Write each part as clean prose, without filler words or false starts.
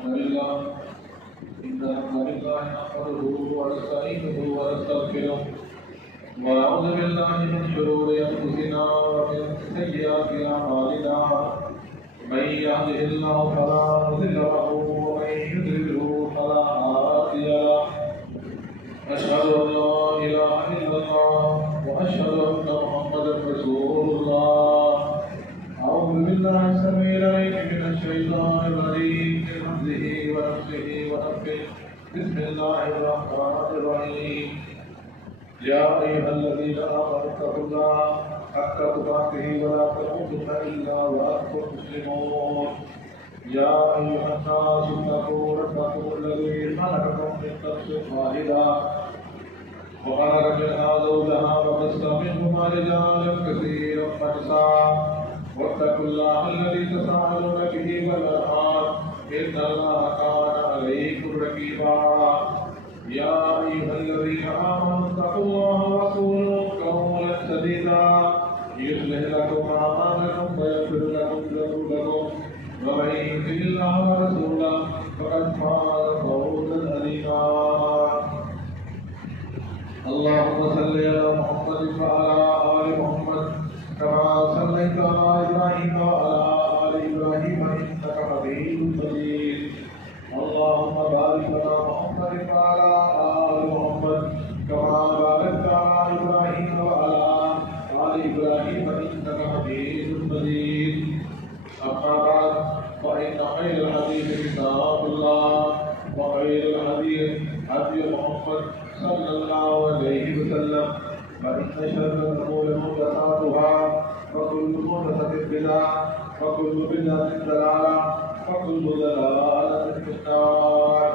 إن الحمد لله نحمده ونستعينه ونستغفره ونعوذ بالله من شرور أنفسنا ومن سيئات أعمالنا من يهده الله فلا مضل له ومن يضلله فلا هادي له أشهد أن لا إله إلا الله وأشهد أن محمدا رسول الله أعوذ بالله السميع العليم من الشيطان الرجيم من همزه ونفسه ونفخه بسم الله الرحمن الرحيم يا أيها الذين آمنوا اتقوا الله حق تقاته ولا تموتن إلا وأنتم مسلمون يا أيها الناس اتقوا ربكم الذي خلقكم من نفس واحدة وخلق منها زوجها وبث منهما رجالا كثيرا ونساء واتقوا الله الذي تساءلون به والأرحام إن الله كان عليكم رقيبا يا أيها الذين آمنوا اتقوا الله وقولوا قولا سديدا يصلح لكم أعمالكم ويغفر لكم ذنوبكم ومن يطع الله ورسوله فقد فاز فوزا عظيما اللهم صل على محمد وعلى آل محمد كما صليت على إبراهيم وعلى آل إبراهيم إنك حميد مجيد اللهم بارك على محمد وعلى آل محمد كما باركت على إبراهيم وعلى آل إبراهيم إنك حميد مجيد أما بعد فإن خير الحديث كتاب الله وخير الهدي هدي محمد صلى الله عليه وسلم وإن شر الأمور محدثاتها وكل محدثة بدعة وكل بدعة ضلالة وكل ضلالة في النار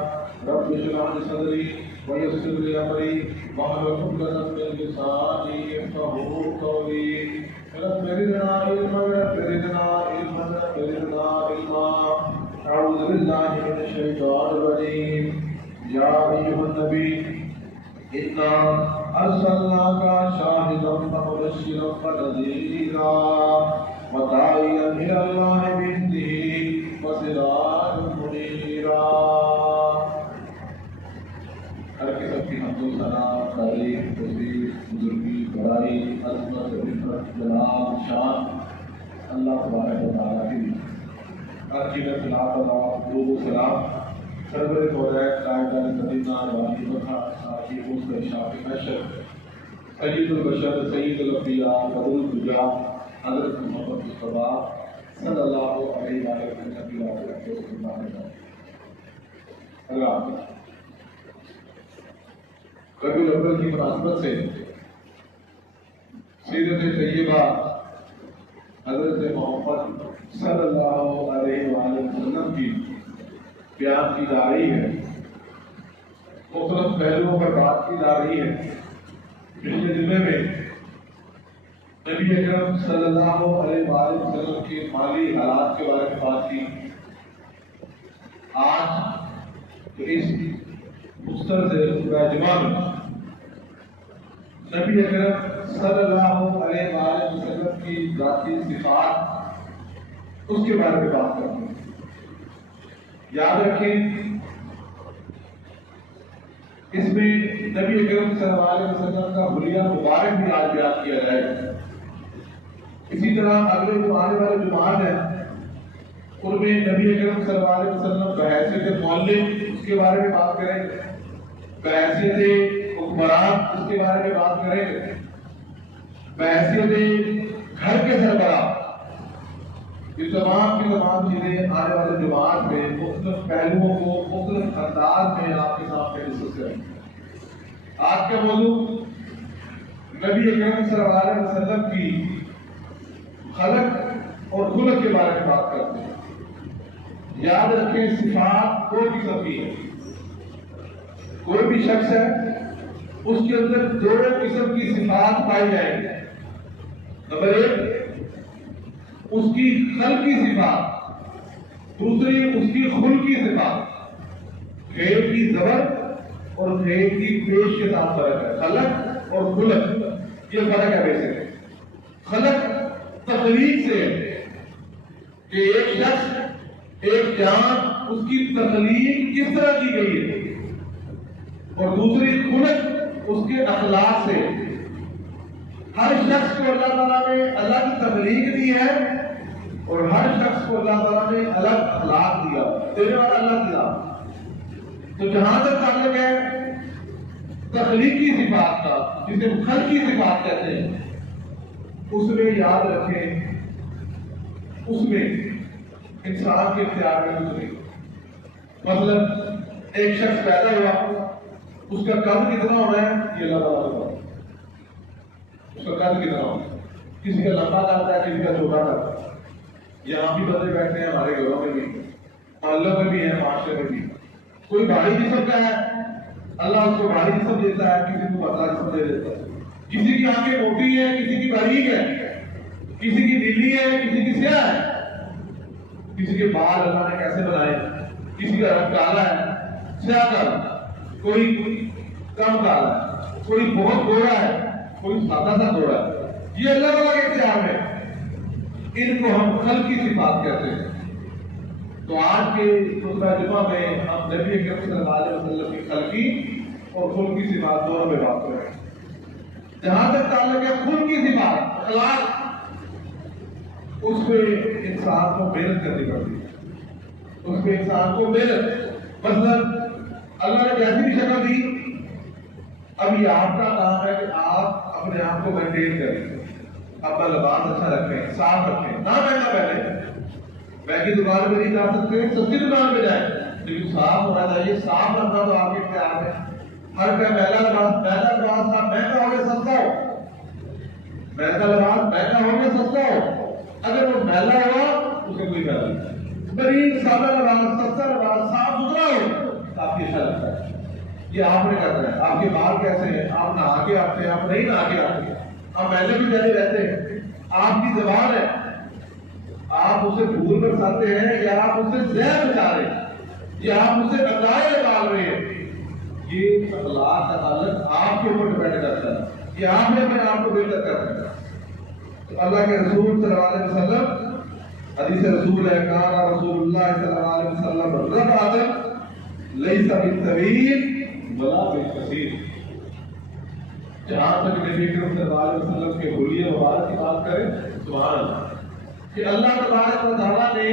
رب اشرح لي صدري ويسر لي أمري واحلل عقدة من لساني يفقهوا قولي رب زدنا علما أعوذ بالله من الشيطان الرجيم يا أيها النبي إنا أرسلناك شاهدا ومبشرا ونذيرا وداعيا إلى الله بإذنه وسراجا منيرا ہر قسم کی حمد و ثنا تعریف تسبیح بزرگی بڑائی عظمت عفت جلال شان اللہ تبارک و تعالیٰ کی ہر چیز خلاف اللہ درود و سلام سرور فوجائے قائدان مدینہ والی مکہ صاحب اس کا شافی نشر سید البشر سید الانبیاء بدر الدجا حضرت محمد مصطفیٰ صلی اللہ علیہ وسلم کی رات کے سلام اللہ ربیع الاول کی مناسبت سے سیرت طیبہ حضرت محمد صلی اللہ علیہ وسلم کی بیان کی جا رہی ہے مختلف پہلوؤں پر بات کی جا رہی ہے پچھلے جمعے میں نبی اکرم صلی اللہ علیہ وسلم کے مالی حالات کے بارے میں بات کی آج اس مسترد جمعہ میں نبی اکرم صلی اللہ علیہ وسلم کی ذاتی صفات اس کے بارے میں بات کرتے ہیں یاد رکھیں اس میں نبی اکرم صلی اللہ علیہ وسلم کا حلیہ مبارک بھی آج بیان کیا جائے گا اسی طرح اگلے جو آنے والے جمعات ہیں ان میں نبی اکرم صلی اللہ علیہ وسلم بحیثیت معلم اس کے بارے میں بات کریں گے بحیثیت حکمران اس کے بارے میں بات کریں گے بحیثیت گھر کے سربراہ یہ تمام کی تمام چیزیں آنے والے جماعت میں مختلف پہلوؤں کو مختلف انداز میں آپ کے سامنے ڈسکس کریں گے آج کا موضوع نبی اکرم صلی اللہ علیہ وسلم کی خلق اور خلق کے بارے میں بات کرتے ہیں یاد رکھیں صفات کوئی بھی قسم کی ہے کوئی بھی شخص ہے اس کے اندر دو قسم کی صفات پائی جائیں گی نمبر ایک اس کی خلقی صفات دوسری اس کی خلقی صفات خیر کی زبر اور خیر کی پیش کے ساتھ فرق ہے خلق اور خلق یہ فرق ہے بیسک خلق تخلیق سے کہ ایک شخص ایک جان اس کی تخلیق کس طرح کی گئی ہے، اور دوسری خلق اس کے اخلاق سے. ہر شخص کو اللہ تعالیٰ نے الگ تخلیق دی ہے اور ہر شخص کو اللہ تعالیٰ نے الگ اخلاق دیا، دینے والا اللہ دیا. تو جہاں تک تعلق ہے تخلیقی صفات کا، جسے خلقی صفات کہتے ہیں، اس میں یاد رکھیں اس میں انسان کے اختیار میں کچھ نہیں. مثلا ایک شخص پیدا ہوا، اس کا قد کتنا ہونا ہے یہ اللہ تعالیٰ کو پتا ہے. اس کا قد کتنا ہونا ہے، کسی کا لمبا قد ہے، کسی کا چھوٹا قد ہے. یہاں بھی بندے بیٹھے ہیں، ہمارے گھروں میں بھی، محلوں میں بھی ہیں، معاشرے میں بھی. کوئی بھاری جسم کا ہے، اللہ اس کو بھاری جسم دیتا ہے، کسی کو پتلا جسم دے دیتا ہے. کسی کی آنکھیں موٹی ہیں، کسی کی باریک ہے، کسی کی نیلی ہے، کسی کی سیاہ ہے. کسی کے بال اللہ نے کیسے بنائے، کسی کا رنگ کالا ہے، سیاہ کالا، کوئی کم کالا ہے، کوئی بہت گورا ہے، کوئی سادہ سا گورا ہے. یہ اللہ تعالیٰ کے اختیار ہے. ان کو ہم خلقی صفات کہتے ہیں. تو آج کے خطبہ جمعہ میں ہم نبی اکرم صلی اللہ علیہ وسلم کی خلقی اور خلقی صفات دونوں میں بات کریں. جہاں تک تعلق ہے خلقی صفات، اخلاق، اس پہ انسان کو محنت کرنی پڑتی ہے. اس پہ انسان کو محنت، مثلا اللہ نے جیسی بھی شکل دی، اب یہ آپ کا کام ہے کہ آپ اپنے آپ کو مینٹین کریں، اپنا لباس اچھا رکھیں، صاف رکھیں. نہ مہنگا پہلے، مہنگی دکان پہ نہیں جا سکتے، سستی دکان پہ جائیں، لیکن صاف ہونا چاہیے. صاف رکھنا تو آپ کے اختیار ہے. ہر کا میلا لباس کا مہنگا ہو یا سستا ہو، مہنگا لباس مہنگا ہو یا سستا ہو، اگر وہ میلا ہوا اسے کوئی فائدہ نہیں. بریک سادہ لباس، سستا لباس، صاف ستھرا ہو، آپ کی اچھا لگتا ہے. یہ آپ نے کرنا ہے. آپ کے بال کیسے ہیں، آپ نہا کے آتے ہیں، آپ نہیں نہا کے آتے ہیں، آپ میلے بھی جانے رہتے ہیں. آپ کی زبان ہے، آپ اسے پھول برساتے ہیں یا آپ اسے زہر بچا رہے ہیں یا آپ اسے اندائے ڈال رہے ہیں. یہ اخلاق کا تعلق آپ کے اوپر ڈپینڈ کرتا ہے کہ آپ نے اپنے آپ کو بہتر کرنا ہے. تو اللہ کے رسول صلی اللہ علیہ وسلم، حدیث رسول ہے، کان رسول اللہ صلی اللہ علیہ وسلم رفعت لیس بالطویل ولا بالقصیر. جہاں تک نبی کریم صلی اللہ علیہ وسلم کے حلیہ مبارک کی بات کریں، سبحان اللہ، کہ اللہ تبارک و تعالیٰ نے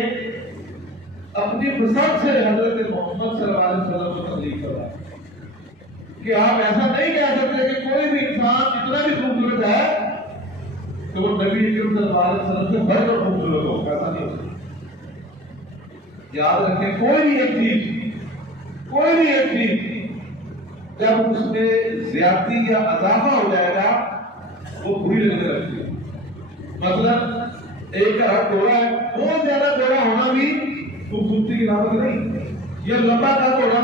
اپنی پسند سے حضرت محمد صلی اللہ علیہ وسلم کو تخلیق کرا. کہ آپ ایسا نہیں کہہ سکتے کہ کوئی بھی انسان جتنا بھی خوبصورت ہے تو وہ نبی اکرم صلی اللہ علیہ وسلم سے بڑھ کر خوبصورت ہو. ایسا نہیں ہو سکتا. یاد رکھیں کوئی بھی ایک چیز جب اس میں زیادتی یا اضافہ ہو جائے گا وہ بری لگنے لگتی ہے. مثلا ایک کا رنگ گورا ہے، بہت زیادہ گورا ہونا بھی خوبصورتی کی علامت نہیں. یہ لمبا قد ہونا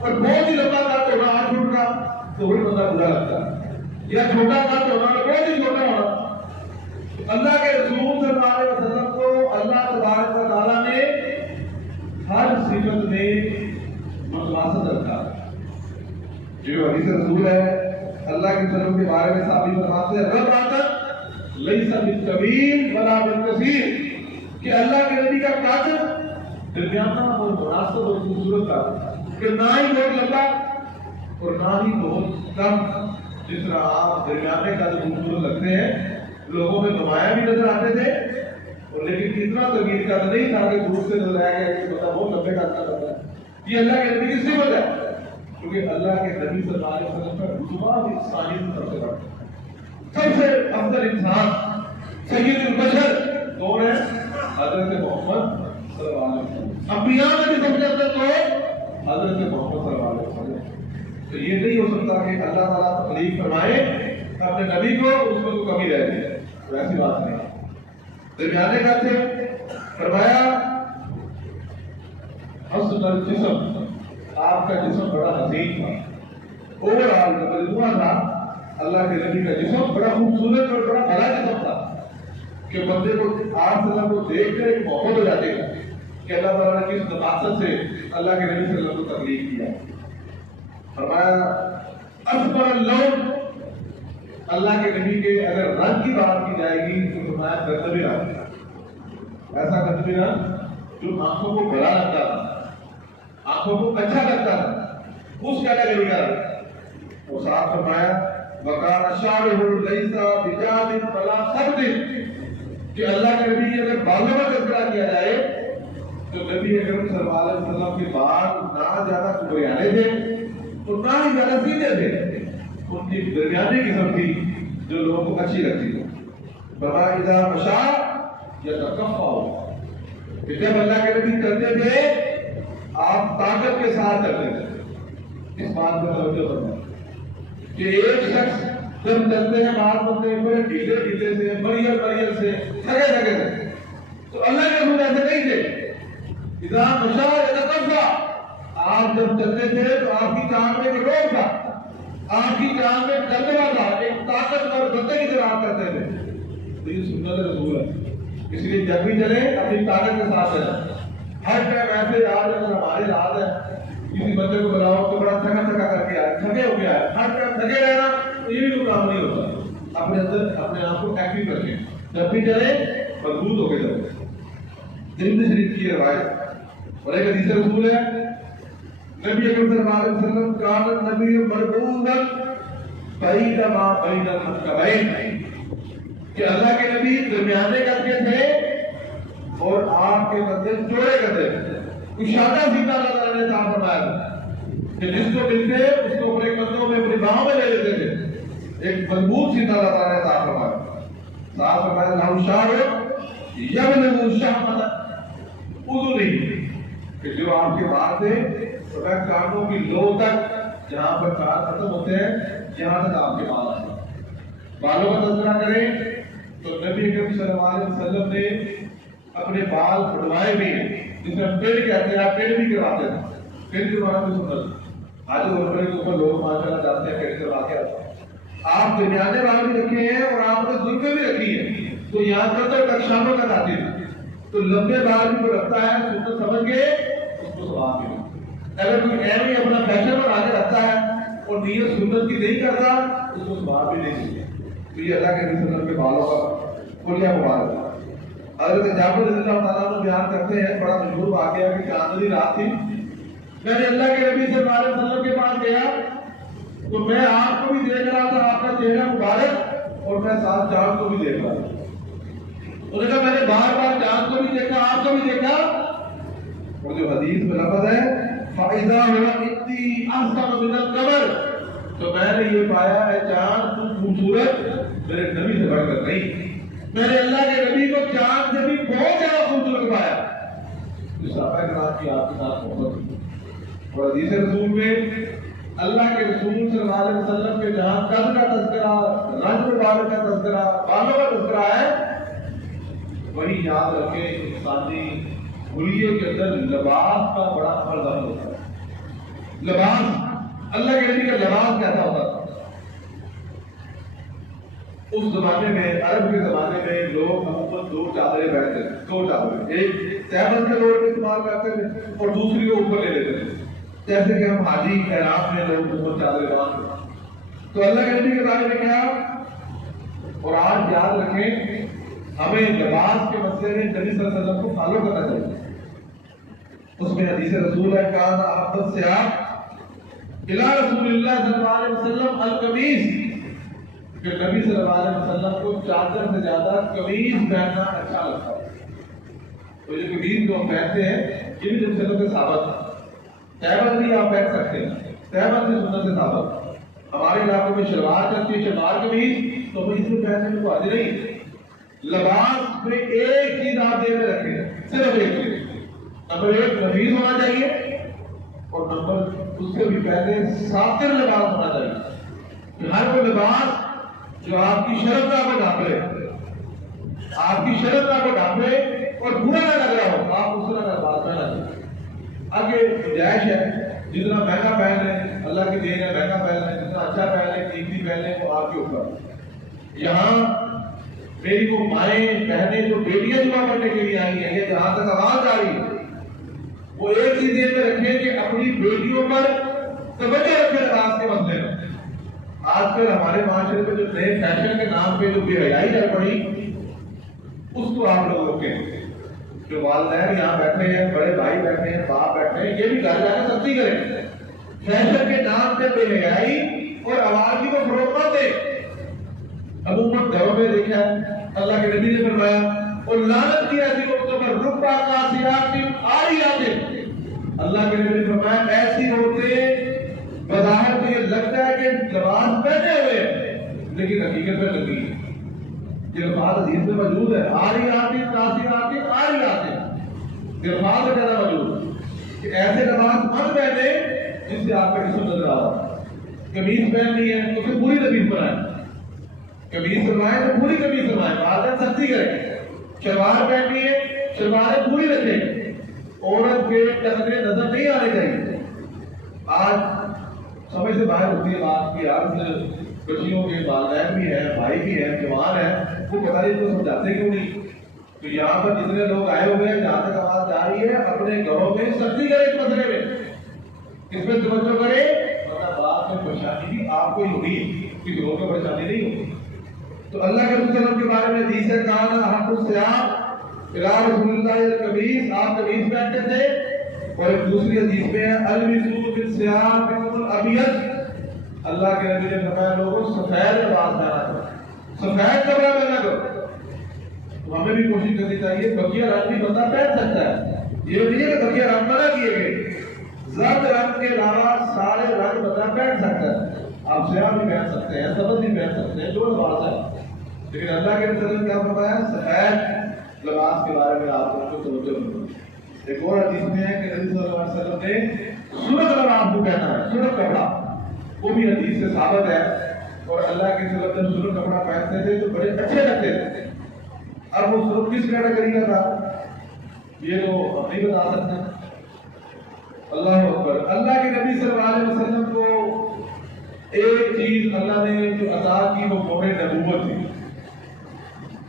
اور بہت ہی لمبا قد ہونا، 8 فٹ کا، تو وہی بندہ برا لگتا ہے. یا چھوٹا قد ہونا اور بہت ہی چھوٹا ہونا. اللہ کے رسول صلی اللہ علیہ وسلم کو اللہ تبارک و تعالیٰ نے ہر صفت میں متوسط رکھا. جو حدیث رسول ہے اللہ کے رسول کے بارے میں ثابت فرماتے ہیں، رفعت لیس بالطویل ولا بالقصیر، کہ اللہ کے نبی کا قد درمیانہ اور مناسب اور خوبصورت تھا، کہ نہ ہی بہت لمبا اور نہ ہی بہت کم. جس طرح آپ درمیانے کا جو خوبصورت لگتے ہیں، لوگوں میں نمایاں بھی نظر آتے تھے، اور لیکن اتنا طویل کا نہیں تھا کہ دور سے نظر آیا کہ بندہ بہت لمبے کا کرتا ہے. یہ اللہ کے نبی کی صفت ہے، کیونکہ اللہ کے نبی صلی اللہ علیہ وسلم کا رتبہ بھی انسانیت سب سے بڑا. سب سے افضل انسان سید البشر کون ہے؟ حضرت محمد صلی اللہ علیہ وسلم. انبیاء میں بھی سب سے افضل تو حضرت محمد صلی اللہ علیہ وسلم. تو یہ نہیں ہو سکتا کہ اللہ تعالیٰ تخلیق فرمائے اپنے نبی کو اس میں تو کمی رہ گئی. ایسی بات نہیں. درمیانے کا تھے، فرمایا حسن الجسم، آپ کا جسم بڑا حسین تھا. اوور آل مجموعہ تھا اللہ کے نبی کا جسم بڑا خوبصورت اور بڑا بڑا جسم تھا کہ بندے کو آپ صلی اللہ کو دیکھ کر ایک محبت ہو جاتے گا کہ اللہ تعالیٰ نے کس نفاست سے اللہ کے نبی صلی اللہ علیہ وسلم کو تخلیق کیا. فرمایا اصفر اللون، اللہ کے نبی کے اگر رنگ کی بات کی جائے گی تو فرمایا گندمی رنگ، ایسا گندمی رنگ جو آنکھوں کو بڑا لگتا تھا. آنکھوں کو اچھا لگتا تھا، اس کیٹیگری کا وہ صاف فرمایا وَقَالَ شَعْرُهُ لَيْسَ بِجَادٍ وَلَا خَبْدٍ کہ اللہ کے نبی اگر بالوں کا تذکرہ کیا جائے تو نبی اکرم صلی اللہ علیہ وسلم کے بال نہ زیادہ چبریانے تھے اور نہ ہی زیادہ سیدھے تھے، ان کی درمیانی قسم تھی جو لوگوں کو اچھی لگتی تھی۔ بابا اذا مشا یتکفا کہ جب اللہ کے نبی کرتے تھے آپ طاقت کے ساتھ کرتے تھے۔ اس بات کو توجہ کرنا کہ ایک شخص جب چلتے ہیں بات بنتے ہیں بڑے ڈھیلے ڈھیلے سے مریل سے تھکے سے تو اللہ کے رسول ایسے نہیں تھے۔ اذا مشا یتکفا آپ جب چلتے تھے تو آپ کی جان میں ایک روح تھا، آپ کی جان میں جذبہ تھا، ایک طاقتور بندے کی طرح آپ کرتے تھے۔ تو یہ سنت رسول ہے، اس لیے جب بھی چلیں اپنی طاقت کے ساتھ چلیں۔ ہر ٹائم ایسے آج اگر ہمارے رات ہے کسی بندے کو بلاؤ تو بڑا تھکا کر کے آئے، تھکے ہو گیا ہے، ہر ٹائم تھکے رہنا تو یہ بھی کوئی کام نہیں ہوتا۔ اپنے اندر اپنے آپ کو ایکٹیو رکھیں، جب بھی چلیں مضبوط ہو کے چلیں۔ دل شریف کی روایت اور ایک حدیث رسول ہے نبی اکرم صلی اللہ علیہ وسلم کان النبی مربوطا بینما بین المنکبین کہ اللہ کے نبی درمیانے کندھے تھے اور آپ کے کندھے جوڑے کندھے تھے۔ کشادہ سیدھا اللہ تعالیٰ نے عطا فرمایا تھا کہ جس کو ملتے اس کو اپنے کندھوں میں اپنی باہوں میں لے لیتے تھے، ایک مضبوط سیدھا اللہ تعالیٰ نے عطا فرمایا۔ صاحب فرمایا لہو شعر یبلغ شحمۃ اذنہ کہ جو آپ کے بال تھے تو میں کانوں کی لو تک جہاں پر کان ختم ہوتے ہیں یہاں تک آپ کے بال آتے ہیں۔ بالوں کا تذکرہ کریں تو نبی اکرم صلی اللہ علیہ وسلم نے اپنے بال بڑھوائے بھی ہیں، جس میں پیڑ کہتے ہیں، آپ پیڑ بھی کرواتے ہیں، پیڑ کروانا بھی سنت۔ آج غربے کے اوپر لوگ ماشاءاللہ جاتے ہیں پیڑ کروا کے آتے ہیں۔ آپ درمیانے بال بھی رکھے ہیں اور آپ نے زلفیں بھی رکھی ہیں تو یہاں تک شاموں تک آتی ہے، تو لمبے بال بھی کوئی رکھتا ہے سنت سمجھ کے اس کو ثواب ملے۔ اگر کوئی ایویں اپنا فیشن اور آگے رکھتا ہے اور نیت سنت کی نہیں کرتا اس کو ثواب بھی نہیں ملے۔ تو یہ اللہ کے نبی صلی اللہ علیہ وسلم کے بالوں کا کلیہ مبارک ہے۔ حضرت جابر رضی اللہ تعالیٰ عنہ بیان کرتے ہیں بڑا مشہور واقعہ کہ چاندنی رات تھی، میں نے اللہ کے نبی صلی اللہ علیہ وسلم کے پاس گیا تو میں آپ کو بھی دیکھ رہا تھا، آپ کا چہرہ مبارک، اور میں ساتھ چاند کو بھی دیکھ رہا تھا۔ انہوں نے کہا میں نے بار بار چاند کو بھی دیکھا، آپ کو بھی دیکھا، اور جو حدیث میں لفظ ہے فَإِذَا هُوَ إِنِّي أَحْسَنُ مِنَ الْقَمَرِ تو میں نے یہ پایا ہے چاند تو خوبصورت میرے نبی سے بڑھ کر نہیں، میں نے اللہ کے نبی کو چاند سے بھی بہت زیادہ خوبصورت پایا۔ صحابہ کرام کی آپ کے ساتھ محبت اور حدیث رسول میں اللہ کے رسول صلی اللہ علیہ وسلم کے جہاں قد کا تذکرہ، رنگ مبارک کا تذکرہ، بالوں کا تذکرہ ہے، وہی یاد رکھے انسانی حلیے کے اندر لباس کا بڑا فرض ہوتا ہے۔ لباس اللہ کے نبی کا لباس کیسا ہوتا تھا؟ اس زمانے میں، عرب کے زمانے میں لوگ عموماً دو چادریں پہنتے تھے، دو چادریں، ایک تہبند کے طور پہ استعمال کرتے تھے اور دوسری کو اوپر لے لیتے تھے، جیسے کہ ہم حاجی احرام میں لوگ اوپر چادریں باندھتے۔ تو اللہ کے نبی کے بارے میں کیا، اور آج یاد رکھیں ہمیں لباس کے مسئلے میں نبی صلی اللہ علیہ وسلم کو فالو کرنا چاہیے۔ اس میں حدیث رسول ہے کان احب الثياب الى رسول اللہ صلی اللہ علیہ وسلم القمیص کہ نبی صلی اللہ علیہ وسلم کو چادر سے زیادہ قمیص پہننا اچھا لگتا ہے۔ تو یہ قمیص جو ہم پہنتے ہیں یہ بھی سنت سے ثابت ہے، تہبند بھی آپ پہن سکتے ہیں، تہبند بھی سنت سے ثابت ہے۔ ہمارے علاقے میں شلوار چلتی ہے، شلوار قمیص، تو ہم اس میں پہننے میں کوئی حرج نہیں۔ لباس میں ایک چیز آپ دے میں رکھیں، صرف ایک چیز، نمبر ایک نفیس ہونا چاہیے اور نمبر اس سے بھی پہلے ساتر لباس ہونا چاہیے۔ ہر کوئی لباس جو آپ کی شرمگاہ کو ڈھانپے، آپ کی شرمگاہ کو ڈھانپے اور برا نہ لگ رہا ہو، آپ اس طرح کا لباس پہنا چاہیے۔ آگے گنجائش ہے، جتنا مہنگا پہن لیں، اللہ کی دین ہے، مہنگا پہن لیں، جتنا اچھا پہن لیں، قیمتی پہن لیں، وہ آپ کے اوپر۔ یہاں میری وہ مائیں بہنیں جو بیٹیاں جمع کرنے کے لیے آئی ہیں، یہ جہاں تک آواز آ رہی ہے، وہ ایک چیز یہ رکھیں کہ اپنی بیٹیوں پر توجہ رکھیں لباس کے مسئلے میں۔ آج کل ہمارے معاشرے میں جو نئے فیشن کے نام پہ جو بے حیائی چل پڑی، اس کو آپ لوگ روکیں۔ جو والدین یہاں بیٹھے ہیں، بڑے بھائی بیٹھے ہیں، باپ بیٹھے ہیں، یہ بھی گھر جا کے سختی کریں، فیشن کے نام پہ بے حیائی اور آوازی کو فروغ مت دیں۔ عموماً گھروں میں دیکھا ہے اللہ کے نبی نے فرمایا اور لعنت کی ایسی عورتوں پر ربا قاسیات عاریات، اللہ کے نبی نے فرمایا ایسی عورتیں بظاہر تو یہ لگتا ہے کہ لباس پہنے ہوئے ہیں لیکن حقیقت میں لگی ہے۔ یہ الفاظ حدیث میں موجود ہے، عاریات قاسیات عاریات، یہ الفاظ زیادہ موجود ہے کہ ایسے لباس مت پہنے جس سے آپ کا جسم نظر آ رہا ہے۔ قمیض پہننی ہے تو پھر پوری قمیض بنائیں، قمیض سلوائیں تو پوری قمیض سلوائیں، عادت سختی کریں۔ شلوار پہننی ہے شلواریں پوری رکھیں، عورت کے ٹخنے نظر نہیں آنے چاہیے۔ آج سمجھ سے باہر ہوتی ہے بات کہ آج بچیوں کے والدین بھی ہیں، بھائی بھی ہیں، جوان ہیں، وہ پتہ نہیں کو سمجھاتے کیوں نہیں۔ تو یہاں پر جتنے لوگ آئے ہوئے ہیں، جہاں تک آواز جا رہی ہے، اپنے گھروں میں سختی کریں اس مسئلے میں، اس میں توجہ کریں، ورنہ بعد میں پریشانی بھی آپ کو ہی ہوگی، کسی اور کو پریشانی نہیں ہوگی۔ تو اللہ کے رسول صلی اللہ علیہ وسلم کے بارے میں حدیث ہے کہا احب الصیام الی رسول اللہ القمیص، آپ قمیص پہنتے تھے۔ اور ایک دوسری حدیث میں ہے البسوا بالصیام الابیض، اللہ کے نبی نے فرمایا لوگوں سفید لباس پہنا کرو، سفید کپڑا پہنا کرو۔ تو ہمیں بھی کوشش کرنی چاہیے، بقیہ رنگ بھی بندہ پہن سکتا ہے، یہ نہیں ہے کہ بقیہ رنگ منع کیے گئے، زرد رنگ کے علاوہ سارے رنگ بندہ پہن سکتا ہے۔ آپ سیاہ بھی پہن سکتے ہیں، سبز بھی پہن سکتے ہیں، جو لباس ہے، لیکن اللہ کے رسول نے کیا فرمایا سفید لباس کے بارے میں آپ کو توجہ کرو۔ ایک اور حدیث میں ہے کہ نبی صلی اللہ علیہ وسلم نے سرخ لباس کو پہنا ہے، سرخ کپڑا، وہ بھی حدیث سے ثابت ہے۔ اور اللہ کے رسول جب سرخ کپڑا پہنتے تھے تو بڑے اچھے لگتے تھے۔ اب وہ سرخ کس کیٹیگری کا تھا یہ تو ہم نہیں بتا سکتے۔ اللہ اکبر۔ اللہ کے نبی صلی اللہ علیہ وسلم کو ایک چیز اللہ نے جو عطا کی وہ مہر نبوت تھی۔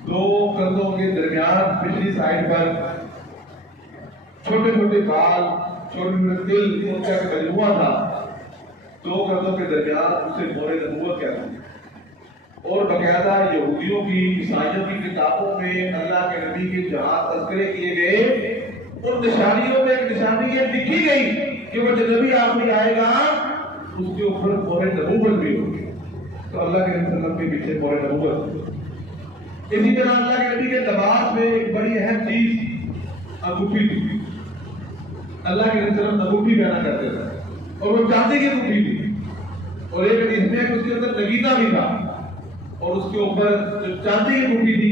دو کندھوں کے درمیان پچھلی سائڈ پر چھوٹے چھوٹے بال، چھوٹے چھوٹے دل، ان کا مجموعہ تھا، دو کندھوں کے درمیان، اسے مہر نبوت کہتے ہیں۔ اور باقاعدہ یہودیوں کی، عیسائیوں کی کتابوں میں اللہ کے نبی کے جہاں تذکرے کیے گئے، ان نشانیوں میں ایک نشانی یہ لکھی گئی کہ وہ جو نبی آخری آئے گا اس کے اوپر مہر نبوت بھی ہوگی۔ تو اللہ کے نبی صلی اللہ علیہ وسلم کے پیچھے مہر نبوت۔ اسی طرح اللہ کے نبی کے لباس میں ایک بڑی اہم چیز انگوٹھی تھی۔ اللہ کے نبی صلی اللہ علیہ وسلم انگوٹھی پہنا کرتے تھے اور وہ چاندی کی انگوٹھی تھی، اور ایک حدیث میں اس کے اندر نگینہ بھی تھا، اور اس کے اوپر جو چاندی کی انگوٹھی تھی،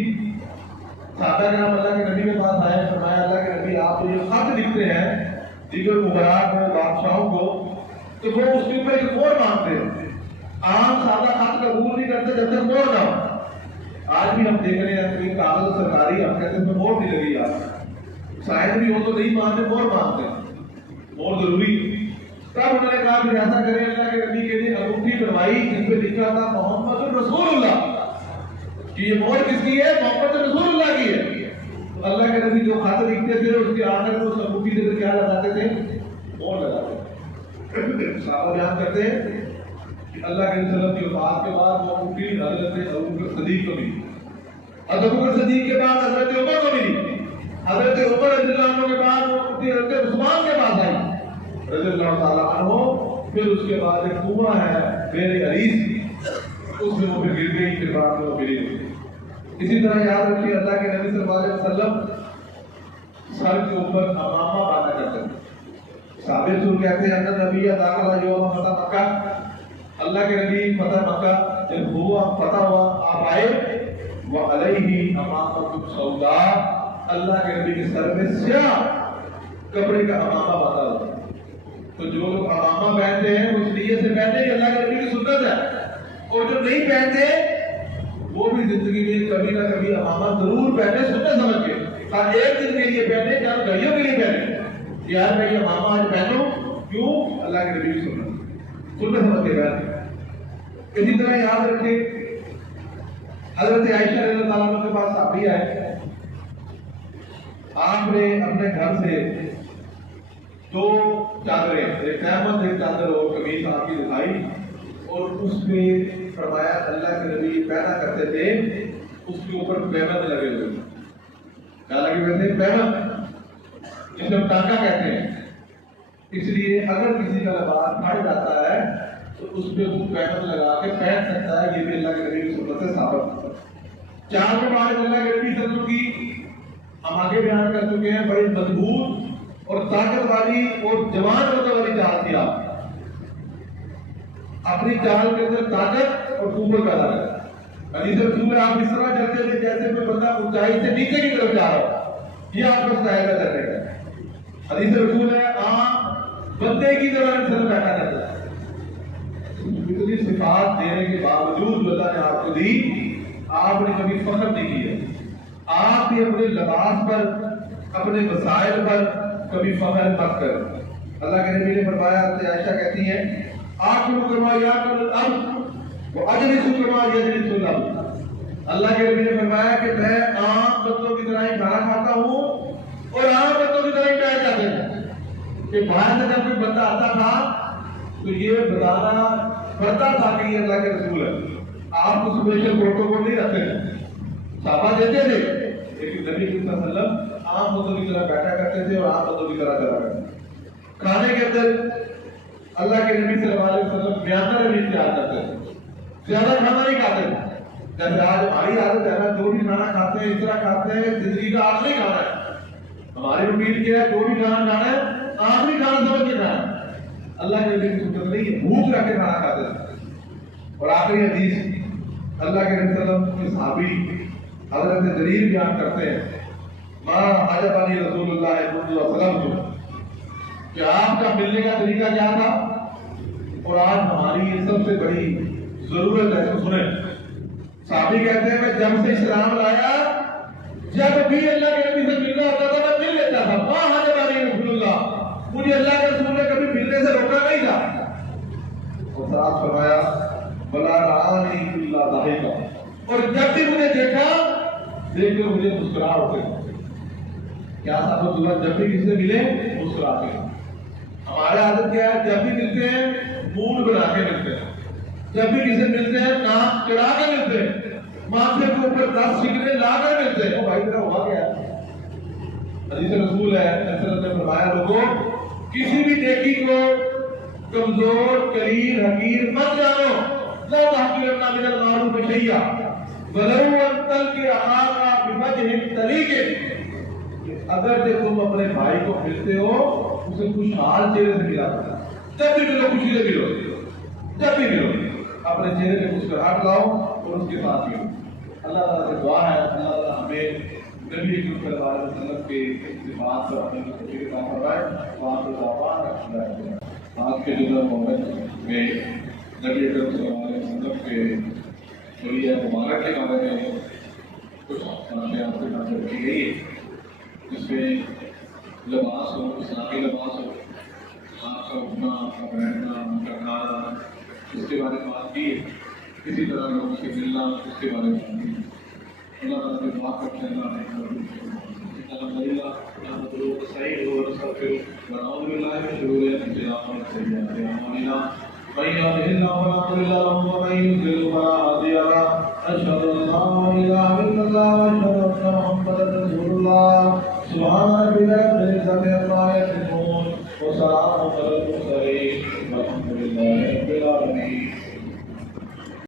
صحابہ کرام اللہ کے نبی کے پاس آئے، فرمایا اللہ کے نبی آپ تو یہ خط لکھتے ہیں دیگر مبارک کو، بادشاہوں کو، تو وہ اس کے اوپر ایک مہر مانگتے ہیں، عام سادہ خط قبول نہیں کرتے جب تک مہر نہ ہو۔ آج بھی ہم دیکھ رہے ہیں کہ کاغذ سرکاری ہم کہتے ہیں مہر نہیں لگی، آپ شاید بھی ہو تو نہیں مانتے، مہر مانگتے ہیں، مہر ضروری۔ تب انہوں نے کہا کہ ایسا کریں، اللہ کے نبی کے لیے انگوٹھی بنوائی جس پہ لکھا تھا محمد رسول اللہ، کہ یہ مہر کس کی ہے؟ محمد رسول اللہ کی ہے۔ تو اللہ کے نبی جو خط لکھتے تھے اس کے آخر میں اس انگوٹھی سے کیا لگاتے تھے؟ مہر لگاتے تھے۔ صحابہ بیان کرتے ہیں کہ اللہ کے وسلم کی وفات کے بعد وہ انگوٹھی حضرت ابوبکر صدیق کو ملی، ابوبکر صدیق کے بعد حضرت عمر کو ملی، حضرت عمر رضی اللہ عنہ کے بعد وہ انگوٹھی حضرت عثمان کے پاس آئی رضی اللہ تعالیٰ عنہ۔ پھر اس کے بعد ایک کنواں ہے میرے عریض، اس میں وہ پھر گر گئی، پھر بعد میں وہ گری گئی۔ اسی طرح یاد رکھیے اللہ کے نبی صلی اللہ علیہ وسلم سر کے اوپر امامہ باندھا کرتے تھے۔ ثابت سور کہتے ہیں ان نبی داخلہ یوم فتح مکہ، اللہ کے نبی فتح مکہ جب ہوا، فتح ہوا، آپ آئے، وعلیہ امامۃ سوداء، اللہ کے نبی کے سر میں سیاہ کپڑے کا امامہ باندھا ہوا۔ تو جو لوگ امامہ پہنتے ہیں اس لیے سے پہنتے ہیں کہ اللہ کے نبی کی سنت ہے، اور جو نہیں پہنتے وہ بھی زندگی میں کبھی نہ کبھی امامہ ضرور پہنے، سنت سمجھ کے، ہر ایک دن کے لیے پہنے، چند گھڑیوں کے لیے پہنے، یار میں یہ امامہ آج پہنوں، کیوں؟ اللہ کے نبی کی سنت سمجھ کے پہنے۔ اسی طرح یاد رکھیں حضرت عائشہ رضی اللہ عنہا کے پاس صحابی آئے، آپ نے اپنے گھر سے دو چادریں، ایک تہمت ایک چادر اور قمیص آپ کی دکھائی، اور اس میں فرمایا اللہ کے نبی پہنا کرتے تھے، اس کے اوپر پیمند لگے ہوئے، کیا لگے ہوئے تھے؟ پیمند۔ جسے ہم ٹانکا کہتے ہیں. اس لیے اگر کسی کا لباس پھٹ جاتا ہے تو اس پہ وہ پینٹ لگا کے پہن سکتا ہے. یہ بھی اللہ کے نبی کی سنت سے ثابت ہوتا ہے. 4 کے بعد اللہ کے نبی صلی اللہ علیہ وسلم کی ہم آگے بیان کر چکے ہیں بڑی مضبوط اور طاقت والی اور جوان ہونے والی چال تھی. آپ اپنی چال کے اندر طاقت اور قوت پیدا کریں. حدیث رسول میں آپ اس طرح چلتے تھے جیسے کوئی بندہ اونچائی سے نیچے کی طرف جا رہا ہو. یہ آپ کو سٹائل کا کرنے کا حدیث رسول ہے. آپ بندے کی طرح انسان بیٹھا رہتا ہے. اتنی صفات دینے کے باوجود جو اللہ نے آپ کو دی, آپ نے کبھی فخر نہیں کیا. آپ بھی اپنے لباس پر, اپنے وسائل پر کبھی فخر مت کریں. اللہ کے نبی نے فرمایا, عائشہ کہتی ہے, آپ کو کما یا کر وہ اجلسو کما یجلس الارض. اللہ کے نبی نے فرمایا کہ میں عام بندوں کی طرح ہی کھانا کھاتا ہوں اور عام بندوں کی طرح ہی بیٹھ جاتے ہیں. کہ باہر سے جب کوئی بندہ آتا تھا تو یہ بتانا پڑتا تھا کہ یہ اللہ کے رسول ہے. آپ کو اسپیشل پروٹوکول نہیں رکھتے ہیں, صحابہ دیتے تھے, لیکن نبی صلی اللہ علیہ وسلم عام بندوں کی طرح بیٹھا کرتے تھے اور عام بندوں کی طرح چلا کرتے تھے. کھانے کے اندر اللہ کے نبی صلی اللہ علیہ وسلم بیانہ روی اختیار کرتے تھے, زیادہ کھانا نہیں کھاتے تھے. جیسے آج ہماری عادت ہے نا, جو بھی کھانا کھاتے ہیں اس طرح کھاتے ہیں زندگی کا آخری کھانا ہے. ہماری روٹین کیا ہے, جو بھی کھانا کھانا ہے آخری کھانا سمجھ کے کھانا ہے. اللہ کے نبی کی سنت نہیں ہے, بھوک رکھ کے کھانا کھاتے تھے. اور آخری حدیث اللہ کے نبی صلی اللہ علیہ وسلم کے صحابی حضرت جریر بیان کرتے ہیں, ما عجبنی رسول اللہ صلی اللہ علیہ وسلم, کہ آپ کا ملنے کا طریقہ کیا تھا اور آج ہماری یہ سب سے بڑی ضرورت ہے. تو سنیں, صحابی کہتے ہیں, میں جب سے اسلام لایا جب بھی اللہ کے نبی سے ملنا ہوتا تھا میں مل لیتا تھا. ما عجبنی رسول اللہ, مجھے اللہ کے رسول نے کبھی ملنے سے روکا نہیں تھا. اور ساتھ فرمایا, بلا رآنی الا ضاحکا, اور جب بھی مجھے دیکھا دیکھ کر مجھے مسکرا ہوتے. کیا صاحب اللہ, جب بھی کسی سے ملے مسکراتے ہیں. ہمارا عادت کیا ہے, جب بھی ملتے ہیں موڈ بنا کے ملتے ہیں, جب بھی کسی ملتے ہیں نام چڑھا کے ملتے ہیں, ماتھے کے اوپر 10 سکڑے لا کر ملتے ہیں. بھائی میرا ہوا کیا ہے؟ حدیث رسول ہے حضرت نے فرمایا, لوگوں کسی بھی نیکی کو کمزور قلیل حقیر مت جانو. لا تحقرن من المعروف شیئا ولو ان تلقی اخاک بوجه طلیق. اگر جب تم اپنے بھائی کو ملتے ہو اسے خوشحال چہرے سے ملا کرو. جب بھی ملو خوشی سے ملو, جب بھی ملو اپنے چہرے پہ مسکراہٹ لاؤ اور اس کے ساتھ ملو. اللہ تعالیٰ سے دعا ہے, اللہ تعالیٰ ہمیں نبی اکرم صلی اللہ علیہ وسلم کے اتباع پر اپنے توفیق عطا فرمائے. وآخر دعوانا الحمد للہ. آج کے جو مومنٹ میں نبی اکرم صلی اللہ علیہ وسلم کے شریعہ مبارک کے بارے میں کچھ واقعات سے نازل کی گئی ہے, جس میں لباس ہو, اسلامی لباس ہو, آپ کا اٹھنا, آپ کا بیٹھنا, آپ کا کھانا, اس کے بارے میں بات کی ہے. اسی طرح لوگوں سے ملنا, اس کے بارے میں بات کی. اللہ تعالیٰ سے دعا کرتے ہیں صحیح ہو سب پھر بناؤ باللہ میں شروع ہے انتظام اور سیاحت اعمالنا من يهده الله فلا مضل له ومن يضلل فلا